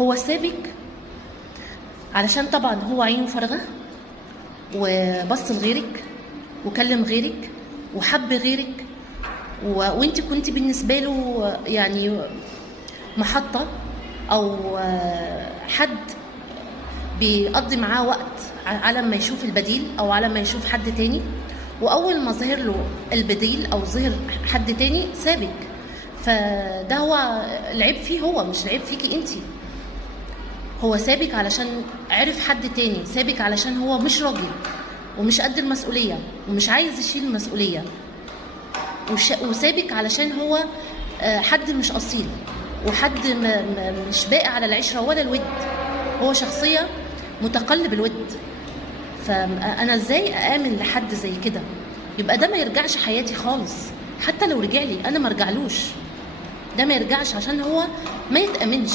هو سابك علشان طبعا هو عينه فارغه، وبص لغيرك وكلم غيرك وحب غيرك، وانت كنت بالنسبه له يعني محطه او حد بيقضي معاه وقت على ما يشوف البديل او على ما يشوف حد تاني. واول ما ظهر له البديل او ظهر حد تاني سابك. فده هو العيب فيه، هو مش العيب فيكي انتي. هو سابك علشان عرف حد تاني، سابك علشان هو مش راجل ومش قد المسؤوليه ومش عايز يشيل المسؤوليه، وسابك علشان هو حد مش اصيل، وحد مش باقي على العشره ولا الود. هو شخصيه متقلب الود. فانا ازاي اامن لحد زي كده؟ يبقى ده ما يرجعش حياتي خالص. حتى لو رجع لي انا ما ارجعلوش، ده ما يرجعش عشان هو ما يتامنش.